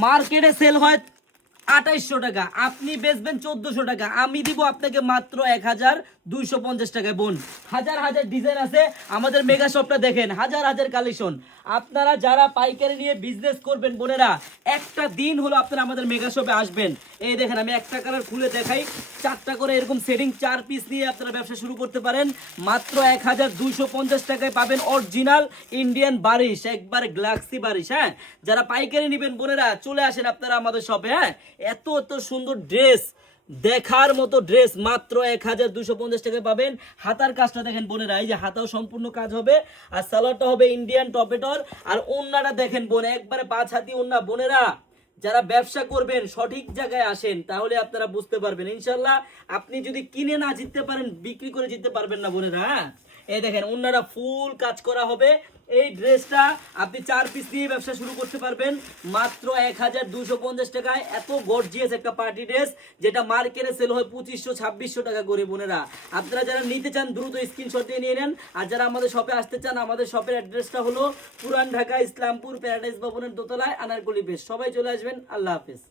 মার্কেটে সেল হয় 2800 টাকা, আপনি বেচবেন 1400 টাকা, আমি দিব আপনাকে মাত্র 1250 টাকায়। বোন, হাজার হাজার ডিজাইন আছে আমাদের মেগা শপটা দেখেন, হাজার হাজার কালেকশন। আপনারা যারা পাইকারি নিয়ে বিজনেস করবেন বোনেরা, একটা দিন হলো আপনারা আমাদের মেগা শপে আসবেন। এই দেখেন আমি একটা কালার খুলে দেখাই, 4টা করে এরকম সেটিং 4 পিস নিয়ে আপনারা ব্যবসা শুরু করতে পারেন। মাত্র 1250 টাকায় পাবেন অরিজিনাল ইন্ডিয়ান বারিশ, একবারে গ্লাক্সি বারিশ। হ্যাঁ, যারা পাইকারি নেবেন বোনেরা চলে আসেন আপনারা আমাদের শপে। হ্যাঁ, এত এত সুন্দর ড্রেস, দেখার মতো ড্রেস মাত্র 1250 টাকায় পাবেন। হাতার কাজটা দেখেন বোনেরা, এই যে হাতাও সম্পূর্ণ কাজ হবে, আর সালোয়ারটা হবে ইন্ডিয়ান টপেটর, আর ওন্নাটা দেখেন বোন, একবারে 5 হাতি ওন্না। বোনেরা যারা ব্যবসা করবেন সঠিক জায়গায় আসেন, তাহলে আপনারা বুঝতে পারবেন ইনশাল্লাহ। আপনি যদি কিনে না জিততে পারেন, বিক্রি করে জিততে পারবেন না বোনেরা। হ্যাঁ, এই দেখেন ওন্নাটা ফুল কাজ করা হবে। এই ড্রেসটা আপনি 4 পিস দিয়ে ব্যবসা শুরু করতে পারবেন মাত্র 1250 টাকায়। এত গর্জিয়াস একটা পার্টি ড্রেস, যেটা মার্কেটে সেল হয় 2500-2600 টাকা করে। বোনেরা আপনারা যারা নিতে চান দ্রুত স্ক্রিনশট দিয়ে নিয়ে নেন। আর যারা আমাদের শপে আসতে চান, আমাদের শপের অ্যাড্রেসটা হলো পুরান ঢাকা ইসলামপুর প্যারাডাইস ভবনের দোতলায়, আনারকলি বেশ। সবাই চলে আসবেন। আল্লাহ হাফেজ।